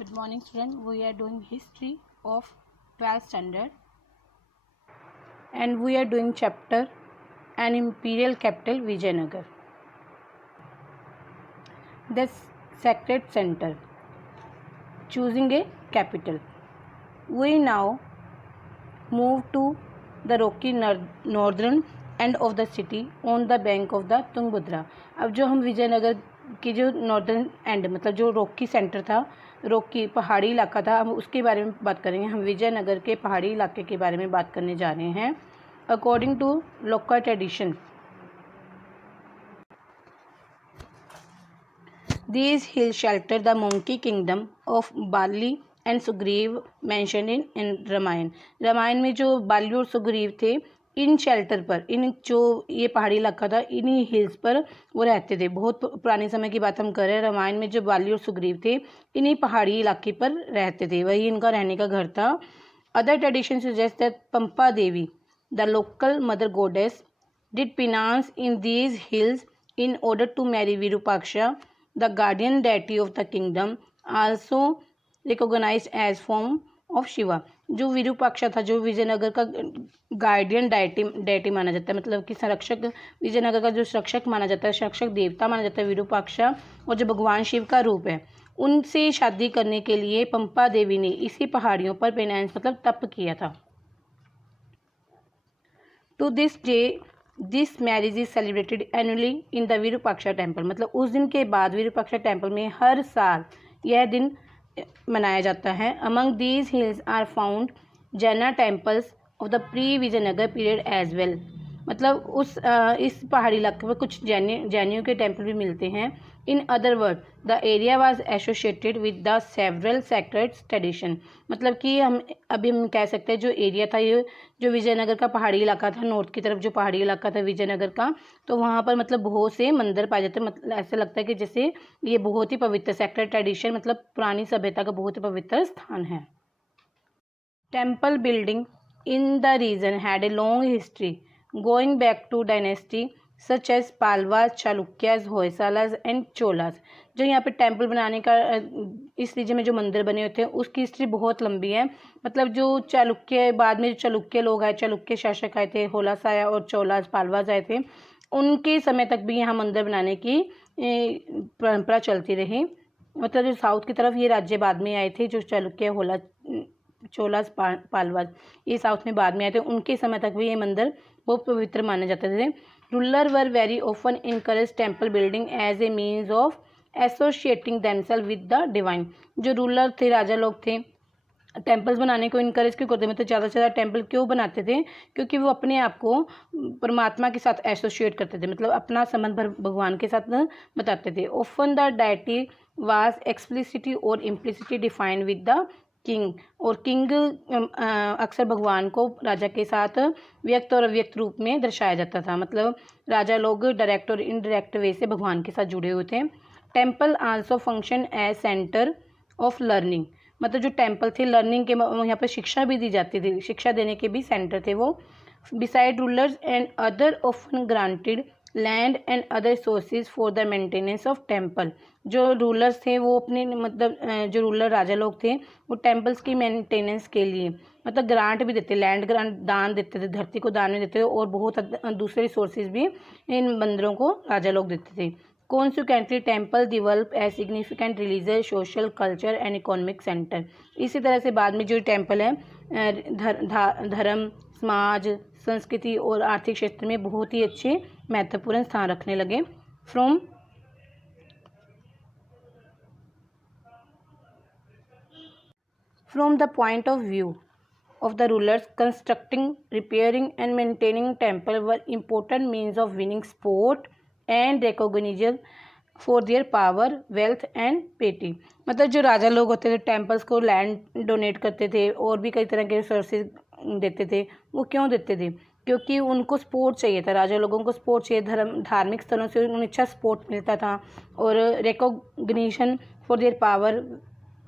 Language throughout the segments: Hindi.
Good morning students. We are doing history of 12th standard and we are doing chapter an imperial capital Vijayanagar. The sacred center. Choosing a capital. We now move to the rocky northern end of the city on the bank of the Tungabhadra. अब जो हम विजयनगर की जो नॉर्दर्न एंड मतलब जो रॉकी सेंटर था, रॉकी पहाड़ी इलाका था, हम उसके बारे में बात करेंगे. हम विजयनगर के पहाड़ी इलाके के बारे में बात करने जा रहे हैं. According to local tradition, these hills shelter the monkey kingdom of Bali and Sugriva mention in Ramayana. Ramayana में जो बाली और सुग्रीव थे, इन शेल्टर पर, इन जो ये पहाड़ी इलाका था, इन्हीं हिल्स पर वो रहते थे. बहुत पुराने समय की बात हम कर रहे हैं. रामायण में जो बाली और सुग्रीव थे, इन्हीं पहाड़ी इलाके पर रहते थे, वही इनका रहने का घर था. Other tradition suggest that Pampa Devi, the local mother goddess, did penance in these hills in order to marry Virupaksha, the guardian deity of the kingdom, also recognised as form of Shiva. जो विरूपाक्षा था, जो विजयनगर का गार्डियन डेटी माना जाता है, मतलब कि संरक्षक, विजयनगर का जो संरक्षक माना जाता है, संरक्षक देवता माना जाता है विरूपाक्षा, और जो भगवान शिव का रूप है, उनसे शादी करने के लिए पंपा देवी ने इसी पहाड़ियों पर पेनांस मतलब तप किया था. To this day this marriage is celebrated annually in the Virupaksha temple. मतलब उस दिन के बाद विरूपाक्षा टेम्पल में हर साल यह दिन मनाया जाता है. Among these hills are found Jaina temples of the pre Vijayanagara period as well. मतलब इस पहाड़ी इलाके में कुछ जैनियों के टेम्पल भी मिलते हैं. In other word the area was associated with the several sacred tradition. मतलब कि हम कह सकते हैं जो एरिया था, ये जो विजयनगर का पहाड़ी इलाका था, नॉर्थ की तरफ जो पहाड़ी इलाका था विजयनगर का, तो वहाँ पर मतलब बहुत से मंदिर पाए जाते हैं. मतलब ऐसा लगता है कि जैसे ये बहुत ही पवित्र सैक्रेड ट्रेडिशन, मतलब पुरानी सभ्यता का बहुत ही पवित्र स्थान है. Temple building in the region had a long history going back to dynasty such as Pallavas, Chalukyas, Hoysalas and Cholas. जो यहाँ पे टेम्पल बनाने का इस रीजन में जो मंदिर बने होते हैं, उसकी हिस्ट्री बहुत लंबी है. मतलब जो चालुक्य, बाद में जो चालुक्य लोग आए, चालुक्य शासक आए थे, होलास आया और चोलाज, पालवाज आए थे, उनके समय तक भी यहाँ मंदिर बनाने की परंपरा चलती रही. मतलब जो साउथ की तरफ ये राज्य बाद में आए थे, जो चालुक्य, होला, चोलाज, पालवाज, ये साउथ में बाद में आए थे, उनके समय तक भी ये मंदिर बहुत पवित्र माने जाते थे. Ruler were very often encourage temple building as a means of associating themselves with the divine. जो रूलर थे, राजा लोग थे, टेम्पल्स बनाने को इनकरेज क्यों करते, मतलब ज़्यादा से ज़्यादा टेम्पल क्यों बनाते थे? क्योंकि वो अपने आप को परमात्मा के साथ एसोसिएट करते थे, मतलब अपना संबंध भगवान के साथ बताते थे. Often the deity was explicitly और इम्प्लिसिटी डिफाइंड विद द किंग. और किंग अक्सर भगवान को राजा के साथ व्यक्त और अव्यक्त रूप में दर्शाया जाता था. मतलब राजा लोग डायरेक्ट और इनडायरेक्ट वे से भगवान के साथ जुड़े हुए थे. Temple also function as centre of learning. मतलब जो टेम्पल थे, लर्निंग के यहाँ पर शिक्षा भी दी जाती थी, शिक्षा देने के भी सेंटर थे वो. Beside rulers and other often granted land and other sources for the maintenance of temple. जो रूलर्स थे वो अपने मतलब जो रूलर राजा लोग थे, वो टेम्पल्स की मेंटेनेंस के लिए मतलब ग्रांट भी देते, लैंड ग्रांट, दान देते थे, धरती को दान में देते थे, और बहुत दूसरे रिसोर्सेज भी इन मंदिरों को राजा लोग देते थे. Consequently temple develop as significant religious, social, culture and economic centre. इसी तरह से बाद में जो टेम्पल है धर्म, समाज, संस्कृति और आर्थिक क्षेत्र में बहुत ही अच्छे महत्वपूर्ण स्थान रखने लगे. From the point of view of the rulers, constructing, repairing and maintaining temple were important means of winning support and recognition for their power, wealth and piety. मतलब जो राजा लोग होते थे, टेम्पल्स को लैंड डोनेट करते थे और भी कई तरह के रिसोर्सेज देते थे. वो क्यों देते थे? क्योंकि उनको सपोर्ट चाहिए था, राजा लोगों को सपोर्ट चाहिए, धार्मिक स्थलों से उन्हें अच्छा सपोर्ट मिलता था, और recognition for their power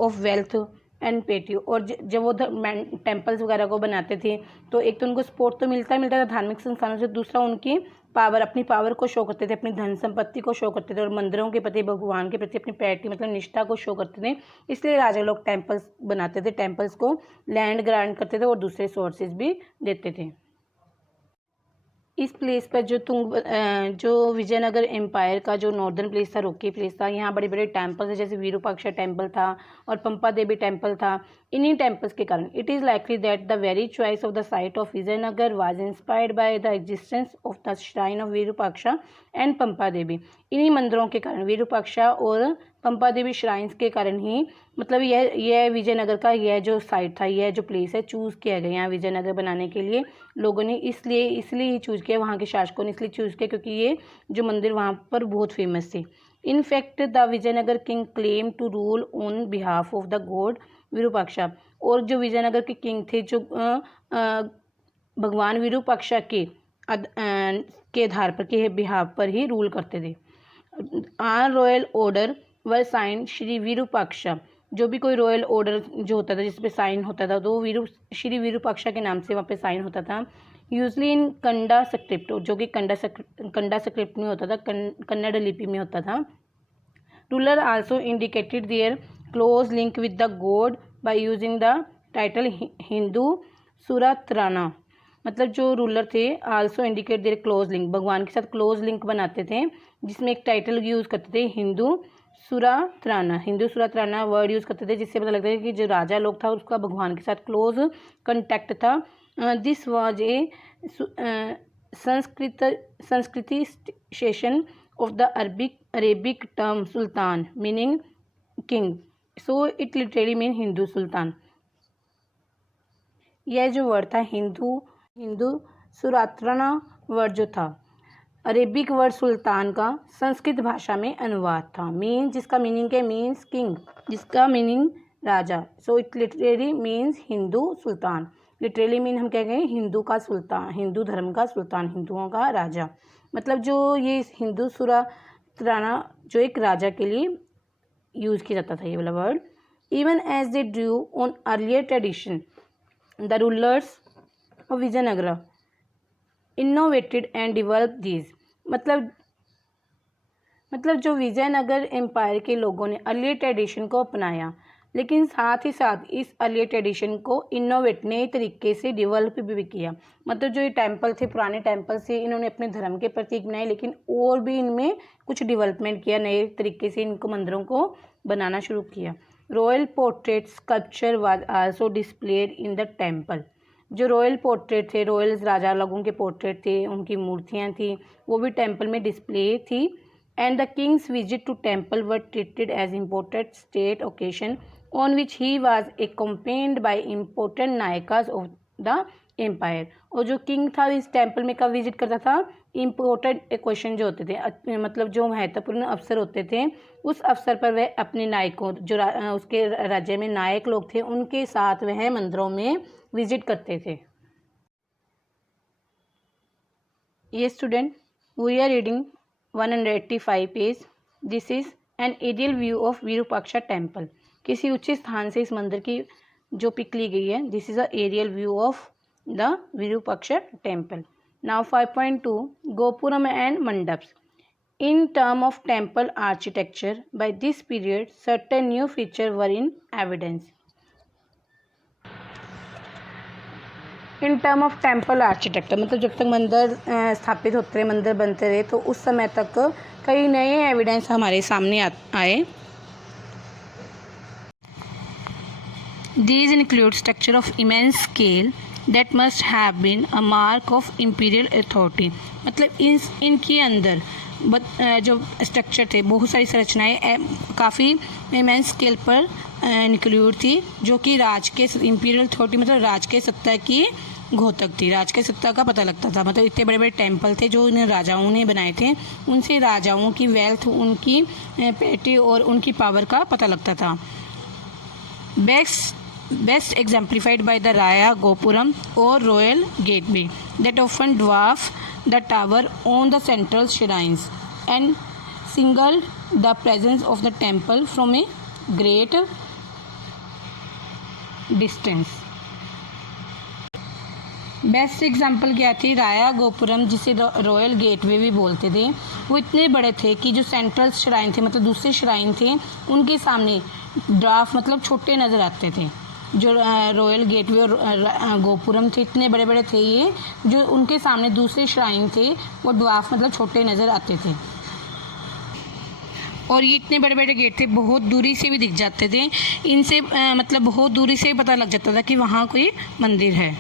of wealth and पेटी. और जब वो टेम्पल्स वगैरह को बनाते थे, तो एक तो उनको सपोर्ट तो मिलता था धार्मिक संस्थानों से, दूसरा उनकी पावर, अपनी पावर को शो करते थे, अपनी धन संपत्ति को शो करते थे और मंदिरों के प्रति, भगवान के प्रति अपनी पैटी मतलब निष्ठा को शो करते थे। इसलिए राजा लोग टेम्पल्स बनाते थे, टेम्पल्स को लैंड ग्रांट करते थे और दूसरे सोर्सेज भी देते थे। इस प्लेस पर जो विजयनगर एम्पायर का जो नॉर्दर्न प्लेस था, रोकी प्लेस था, यहाँ बड़े बड़े टेम्पल्स है, जैसे विरूपाक्षा टेम्पल था और पंपा देवी टेम्पल था। इन्हीं टेम्पल्स के कारण it is likely that the very choice of the site of Vijayanagara was inspired by the existence of the shrine of Virupaksha and Pampa Devi. इन्हीं मंदिरों के कारण, विरूपाक्षा और पंपा देवी श्राइन्स के कारण ही मतलब यह विजयनगर का यह जो साइट था, यह जो प्लेस है चूज़ किया गया यहाँ विजयनगर बनाने के लिए लोगों ने, इसलिए ही चूज़ किया, वहाँ के शासकों ने इसलिए चूज़ किया क्योंकि ये जो मंदिर वहाँ पर बहुत फेमस थे। In fact the Vijayanagara king claim to rule on behalf of the god Virupaksha. और जो विजयनगर के किंग थे जो भगवान विरूपाक्षा के आधार पर, के बिहाफ पर ही रूल करते थे। On royal order were sign Shri Virupaksha. जो भी कोई रॉयल ऑर्डर जो होता था जिस पे साइन होता था तो श्री विरूपाक्षा के नाम से वहाँ पे साइन होता था। यूजली इन कंडा स्क्रिप्ट, जो कि कंडा स्क्रिप्ट में होता था, कन्नड़ लिपि में होता था। Ruler also indicated their close link with the god by using the title Hindu Suratrana. मतलब जो रूलर थे also indicate their close link, भगवान के साथ क्लोज लिंक बनाते थे जिसमें एक टाइटल यूज़ करते थे हिंदू सुरात्राना वर्ड यूज़ करते थे, जिससे पता लगता है कि जो राजा लोग था उसका भगवान के साथ क्लोज कंटेक्ट था। This was a Sanskritisation of the Arabic term sultan meaning king, so it literally mean Hindu sultan. यह जो वर्ड था हिंदू सुरात्राना वर्ड जो था अरेबिक वर्ड सुल्तान का संस्कृत भाषा में अनुवाद था। जिसका मीनिंग है मीन्स किंग, जिसका meaning Raja. So it literally means Hindu Sultan. Literally mean हम कह गए हिंदू का सुल्तान, हिंदू धर्म का सुल्तान, हिंदुओं का राजा। मतलब जो ये हिंदू सुरात्राना जो एक राजा के लिए यूज़ किया जाता था ये वाला word. Even as they drew on earlier tradition the rulers of Vijayanagara innovated and develop these. मतलब जो विजयनगर एम्पायर के लोगों ने अर्लियर ट्रेडिशन को अपनाया, लेकिन साथ ही साथ इस अर्लियर ट्रेडिशन को इनोवेट नए तरीके से डिवेल्प भी किया। मतलब जो ये टेम्पल थे, पुराने टेम्पल से इन्होंने अपने धर्म के प्रतीक बनाए, लेकिन और भी इनमें कुछ डेवलपमेंट किया, नए तरीके से इनको मंदिरों को बनाना शुरू किया। Royal portrait sculpture was also displayed in the temple. जो रॉयल पोर्ट्रेट थे, रॉयल राजा लोगों के पोर्ट्रेट थे, उनकी मूर्तियाँ थी, वो भी टेम्पल में डिस्प्ले थी। And the kings visit to temple were treated as important state occasion on which he was accompanied by important nayakas of the empire. और जो किंग था इस टेम्पल में कब विजिट करता था? इम्पोर्टेंट ओकेशन जो होते थे, मतलब जो महत्वपूर्ण अवसर होते थे, उस अवसर पर वह अपने नायकों, जो उसके राज्य में नायक लोग थे, उनके साथ वह मंदिरों में विजिट करते थे। ये student, we are reading 185 page. This is an aerial view of Virupaksha temple. किसी उच्च स्थान से इस मंदिर की जो पिक ली गई है, this is a aerial view of the Virupaksha temple. Now 5.2 gopuram and mandaps. In term of temple architecture, by this period, certain new features were in evidence. In term of temple architecture, मतलब जब तक मंदिर स्थापित होते रहे, मंदिर बनते रहे, तो उस समय तक कई नए एविडेंस हमारे सामने आए। These include structure of immense scale that must have been a mark of imperial authority. मतलब इनके अंदर जो स्ट्रक्चर थे, बहुत सारी संरचनाएं काफ़ी इमेंस स्केल पर इंक्लूड थी, जो कि राज के इंपीरियल अथॉरिटी मतलब राज के सत्ता की घोतक थी, राज के सत्ता का पता लगता था। मतलब इतने बड़े बड़े टेम्पल थे जो इन राजाओं ने बनाए थे, उनसे राजाओं की वेल्थ, उनकी पेटी और उनकी पावर का पता लगता था। बेस्ट एग्जाम्प्लीफाइड बाय द राया गोपुरम और royal gateway that often dwarf the tower on the central shrines and singled the presence of the temple from a great distance. Best example क्या थी, राया गोपुरम, जिसे रॉयल गेटवे भी बोलते थे। वो इतने बड़े थे कि जो सेंट्रल श्राइन थे, मतलब दूसरे श्राइन थे, उनके सामने ड्वार्फ मतलब छोटे नज़र आते थे। जो रॉयल गेटवे और गोपुरम थे, इतने बड़े बड़े थे ये, जो उनके सामने दूसरे श्राइन थे वो ड्वार्फ मतलब छोटे नज़र आते थे। और ये इतने बड़े बड़े गेट थे, बहुत दूरी से भी दिख जाते थे। इनसे मतलब बहुत दूरी से पता लग जाता था कि वहाँ कोई मंदिर है।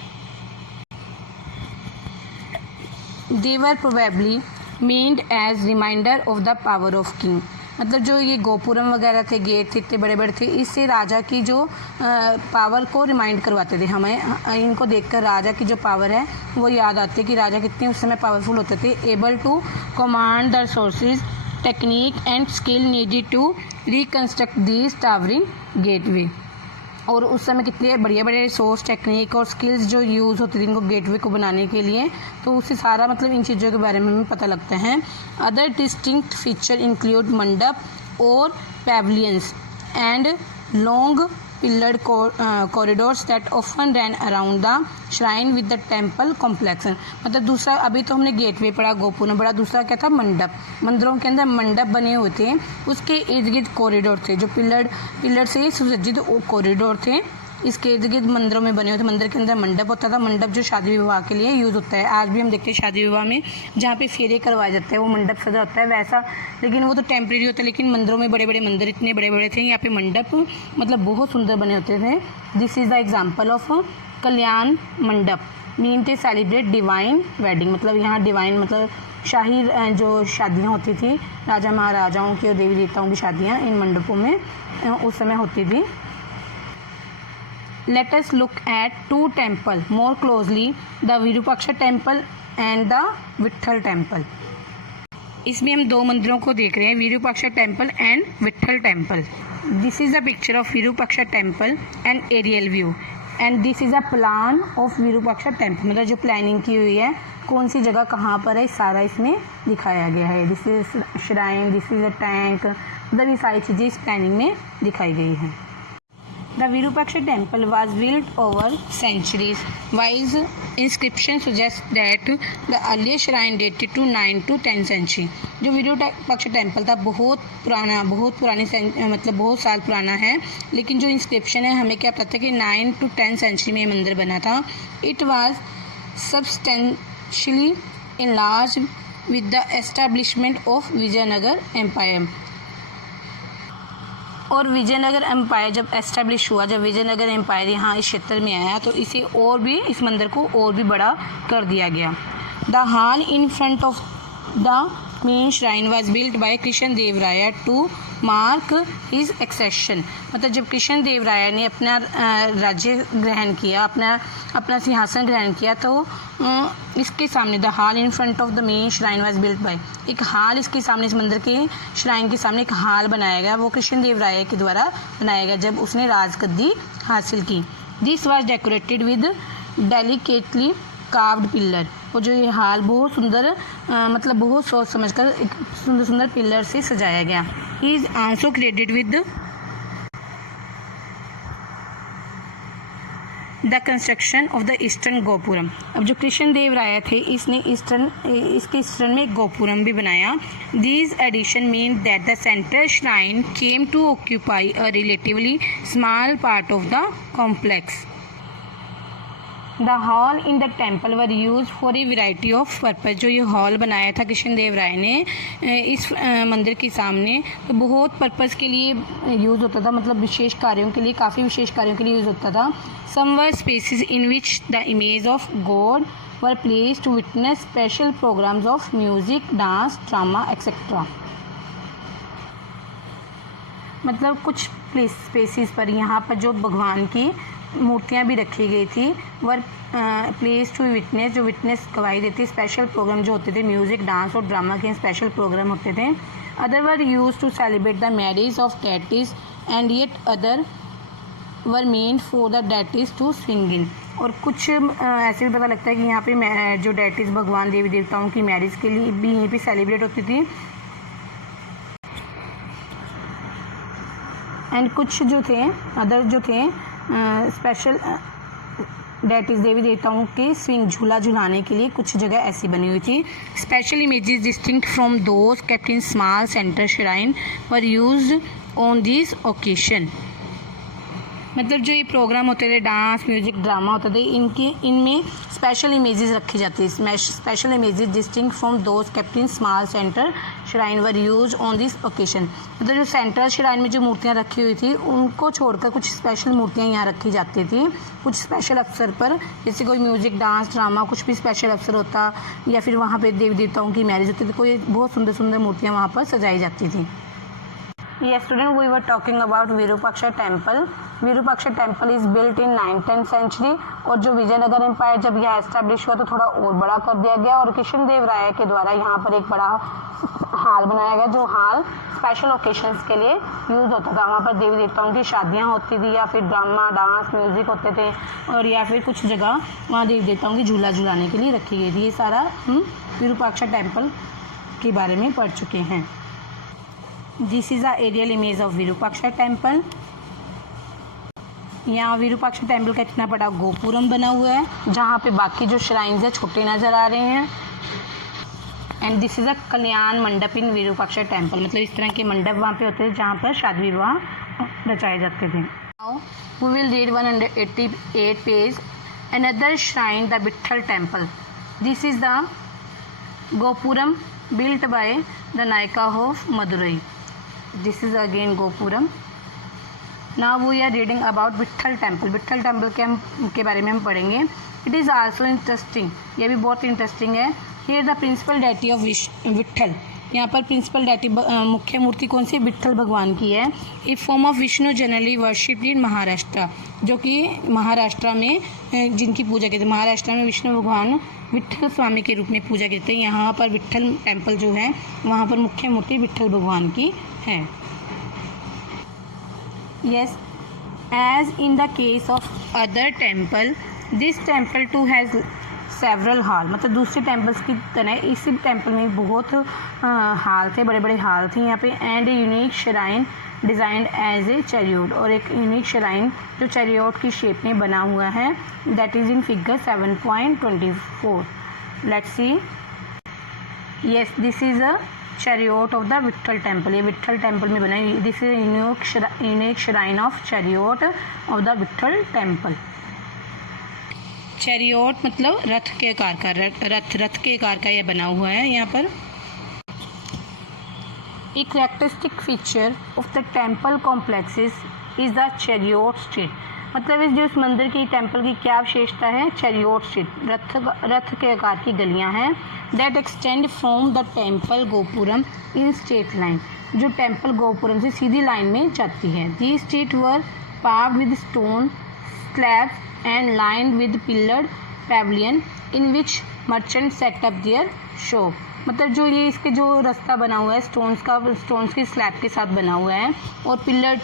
They were probably meant as reminder of the power of king। मतलब जो ये गोपुरम वगैरह थे, गेट थे, इतने बड़े बड़े थे, इससे राजा की जो पावर को रिमाइंड करवाते थे हमें। इनको देखकर राजा की जो पावर है वो याद आती है कि राजा कितने उस समय पावरफुल होते थे। Able to command the sources, technique and skill needed to reconstruct this towering gateway. और उस समय कितने बढ़िया बढ़िया रिसोर्स, टेक्निक और स्किल्स जो यूज़ होती थी इनको गेटवे को बनाने के लिए, तो उससे सारा मतलब इन चीज़ों के बारे में हमें पता लगता है। Other distinct feature include mandapa और pavilions and long pillared corridors that often run around the shrine with the temple complex. मतलब दूसरा, अभी तो हमने गेटवे पढ़ा, गोपुरम पढ़ा, दूसरा क्या था, मंडप। मंदिरों के अंदर मंडप बने हुए थे, उसके इर्द गिर्द कॉरिडोर थे, जो पिलर से सुसज्जित कॉरिडोर थे, इसके इर्द गिर्द मंदिरों में बने हुए थे। मंदिर के अंदर मंडप होता था। मंडप जो शादी विवाह के लिए यूज़ होता है, आज भी हम देखते हैं शादी विवाह में जहाँ पे फेरे करवाए जाते हैं वो मंडप सजा होता है वैसा, लेकिन वो तो टेम्प्रेरी होता है। लेकिन मंदिरों में बड़े बड़े मंदिर इतने बड़े बड़े थे, यहाँ पे मंडप मतलब बहुत सुंदर बने होते थे। This is the example of Kalyana mandapa, mean थे सेलिब्रेट डिवाइन वेडिंग। मतलब यहाँ डिवाइन मतलब शाही जो शादियाँ होती थी, राजा महाराजाओं की और देवी देवताओं की शादियाँ इन मंडपों में उस समय होती थी। Let us look at two temples more closely, the Virupaksha temple and the Vitthal temple। इसमें हम दो मंदिरों को देख रहे हैं, Virupaksha temple and Vitthal temple. This is the picture of Virupaksha temple and aerial view and this is a plan of Virupaksha temple. मतलब जो प्लानिंग की हुई है, कौन सी जगह कहाँ पर है, सारा इसमें दिखाया गया है। This is shrine, this is a tank, मतलब ये सारी चीज़ें इस प्लानिंग में दिखाई गई हैं। The Virupaksha temple was built over centuries, while inscription suggests that the earliest shrine dated to 9 to 10 century। जो विरूपाक्ष टेम्पल था बहुत पुरानी मतलब बहुत साल पुराना है, लेकिन जो इंस्क्रिप्शन है हमें क्या पता है कि 9 to 10 सेंचुरी में मंदिर बना था। It was substantially enlarged with the establishment of Vijayanagara empire. और विजयनगर एम्पायर जब एस्टेब्लिश हुआ, जब विजयनगर एम्पायर यहाँ इस क्षेत्र में आया, तो इसे और भी, इस मंदिर को और भी बड़ा कर दिया गया। The hall in front of the main shrine was built by Krishna Deva Raya to mark his accession. मतलब जब कृष्ण देव राय ने अपना राज्य ग्रहण किया, अपना सिंहासन ग्रहण किया, तो इसके सामने the hall in front of the main shrine was built bye, एक हाल इसके सामने, इस मंदिर के श्राइन के सामने एक हाल बनाया गया, वो कृष्ण देव राय के द्वारा बनाया गया जब उसने राजगद्दी हासिल की। This was decorated with delicately carved pillar. और जो ये हाल बहुत सुंदर मतलब बहुत सोच समझकर एक सुंदर सुंदर पिलर से सजाया गया। He is also credited with the construction of the eastern gopuram. अब जो कृष्ण देव राय थे, इसने इसके ईस्टर्न में एक गोपुरम भी बनाया। These addition mean that the central shrine came to occupy a relatively small part of the complex. The hall in the temple were use for a variety of purpose. जो ये हॉल बनाया था कृष्ण देव राय ने इस मंदिर के सामने, तो बहुत पर्पज़ के लिए यूज़ होता था, मतलब विशेष कार्यों के लिए, काफ़ी विशेष कार्यों के लिए यूज़ होता था। Some were spaces in which the image of god were place to witness special programmes of music, dance, drama etcetera. मतलब कुछ स्पेसिस पर यहाँ पर जो भगवान की मूर्तियाँ भी रखी गई थी, वर प्लेस टू विटनेस, जो विटनेस गवाही देती, स्पेशल प्रोग्राम जो होते थे, म्यूज़िक, डांस और ड्रामा के स्पेशल प्रोग्राम होते थे। Other were use to celebrate the marriage of deities and yet other were meant for the deities to swing in. और कुछ ऐसे भी पता लगता है कि यहाँ पे जो डेटीज भगवान देवी देवताओं की मैरिज के लिए भी यहीं पे सेलिब्रेट होती थी। एंड कुछ जो थे अदर जो थे स्पेशल डेट इज देवी देवताओं के स्विंग झूला झुलाने के लिए कुछ जगह ऐसी बनी हुई थी। Special images distinct from those kept in small centre shrine were used on this occasion. मतलब जो ये प्रोग्राम होते थे, डांस म्यूजिक ड्रामा होते थे, इनमें स्पेशल इमेजेस रखी जाती है। Special images distinct from those kept in small centre shrine were use on this occasion. मतलब जो सेंट्रल श्राइन में जो मूर्तियाँ रखी हुई थी उनको छोड़कर कुछ स्पेशल मूर्तियाँ यहाँ रखी जाती थी कुछ स्पेशल अवसर पर, जैसे कोई म्यूजिक डांस ड्रामा कुछ भी स्पेशल अवसर होता या फिर वहाँ पर देवी देवताओं की मैरिज होती थी, कोई बहुत सुंदर सुंदर मूर्तियाँ वहाँ पर सजाई जाती थी। Yes, student, we were talking about Virupaksha temple. Virupaksha temple is built in 9th century और जो विजयनगर एम्पायर जब यह एस्टेब्लिश हुआ तो थोड़ा और बड़ा कर दिया गया और कृष्णदेव राय के द्वारा यहाँ पर एक बड़ा हाल बनाया गया, जो हाल स्पेशल ओकेशंस के लिए यूज होता था। वहाँ पर देवी देवताओं की शादियाँ होती थी या फिर ड्रामा डांस म्यूजिक होते थे और या फिर कुछ जगह वहाँ देवी देवताओं की झूला झुलाने के लिए रखी गई थी। ये सारा हम विरूपाक्षा टेम्पल के बारे में पढ़ चुके हैं। This is a aerial image of Virupaksha temple. यहाँ विरूपाक्षा टेम्पल का इतना बड़ा गोपुरम बना हुआ है जहाँ पे बाकी जो श्राइन्स है छोटे नज़र आ रहे हैं। एंड दिस इज़ अ कल्याण मंडप इन विरूपाक्षा टेम्पल। मतलब इस तरह के मंडप वहाँ पे होते थे जहाँ पर शादी विवाह रचाए जाते थे। Now we will read 188 page another shrine the Vitthal temple. This is the gopuram built by the Nayaka of Madurai. This is again Gopuram. Now we are reading about Vitthal temple. Vitthal temple के बारे में हम पढ़ेंगे। It is also interesting, ये भी बहुत इंटरेस्टिंग है। Here the principal deity of Vitthal, यहाँ पर प्रिंसिपल डेटी मुख्य मूर्ति कौन सी? विट्ठल भगवान की है। A form of Vishnu generally worshipped in Maharashtra, जो कि महाराष्ट्र में जिनकी पूजा करते हैं। महाराष्ट्र में विष्णु भगवान विट्ठल स्वामी के रूप में पूजा करते हैं। यहाँ पर विट्ठल टेम्पल जो है वहाँ पर मुख्य मूर्ति विट्ठल भगवान की है। Yes, as in the case of other temple this temple too has several hall. मतलब दूसरे टेम्पल्स की तरह इस टेम्पल में बहुत हाल थे, बड़े बड़े हाल थे यहाँ पे। And unique shrine designed as a chariot, और एक यूनिक श्राइन जो चैरियोट की शेप में बना हुआ है, that is in figure 7.24। Let's see. Yes, this is a chariot of the Vitthal temple. ये विट्ठल टेम्पल में बना है। This is unique shrine of chariot of the Vitthal temple. Chariot मतलब रथ के आकार का, रथ के आकार का यह बना हुआ है यहाँ पर। एक characteristic feature of the temple complexes is the chariot street. मतलब इस मंदिर की टेम्पल की क्या विशेषता है? चैरियोट स्ट्रीट, रथ के आकार की गलियाँ हैं। That extend from the temple gopuram in straight line, जो टेम्पल गोपुरम से सीधी लाइन में जाती है। The street were paved with stone slabs and lined with pillared pavilion in which merchants set up their shop। मतलब जो ये इसके जो रास्ता बना हुआ है स्टोन्स की स्लैब के साथ बना हुआ है और pillared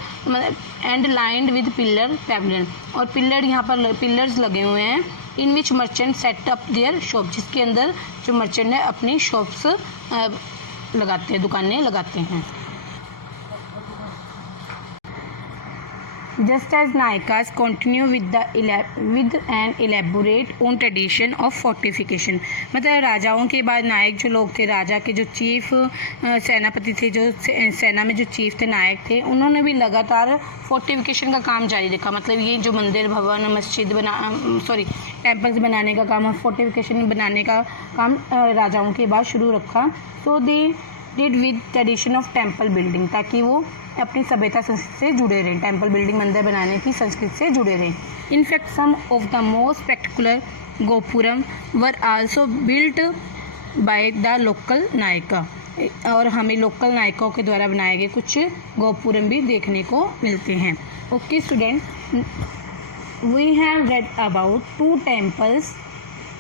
and lined with pillar pavilion, और पिलर्ड यहाँ पर पिलर्स लगे हुए हैं। In which merchant set up their shop, जिसके अंदर जो मर्चेंट है अपनी शॉप्स लगाते हैं, दुकानें लगाते हैं। Just as Nayakas continue with an elaborate own tradition of fortification। मतलब राजाओं के बाद नायक जो लोग थे, राजा के जो चीफ सेनापति थे, जो सेना में जो चीफ थे, नायक थे, उन्होंने भी लगातार फोर्टिफिकेशन का काम जारी रखा। मतलब ये जो मंदिर भवन मस्जिद टेम्पल्स बनाने का काम, फोर्टिफिकेशन बनाने का काम राजाओं के बाद शुरू रखा। So they did with tradition of temple building, ताकि वो अपनी सभ्यता संस्कृति से जुड़े रहें, टेम्पल बिल्डिंग मंदिर बनाने की संस्कृति से जुड़े रहें। In fact some of the most spectacular gopuram were also built by the local Nayaka, और हमें लोकल नायकों के द्वारा बनाए गए कुछ गोपुरम भी देखने को मिलते हैं। Okay student, we have read about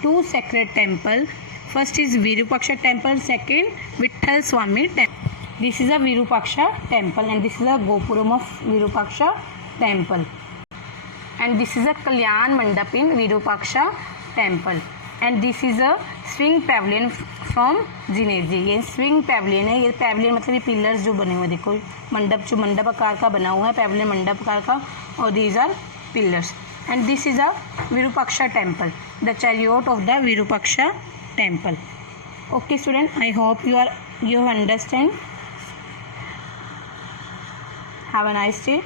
two sacred temple. First is Virupaksha temple, second Vitthal Swami temple. This is a Virupaksha temple and this is a Gopuram of Virupaksha temple, and this is a Kalyan Mandap in Virupaksha temple, and this is a swing pavilion from Jineji। ये swing pavilion है। ये pavilion मतलब ये pillars जो बने हुए, देखो मंडप जो मंडप आकार का बना हुआ है, pavilion मंडप आकार का, और these are pillars। and this is a Virupaksha temple, the chariot of the Virupaksha temple. Okay student, I hope you understand. Have a nice day.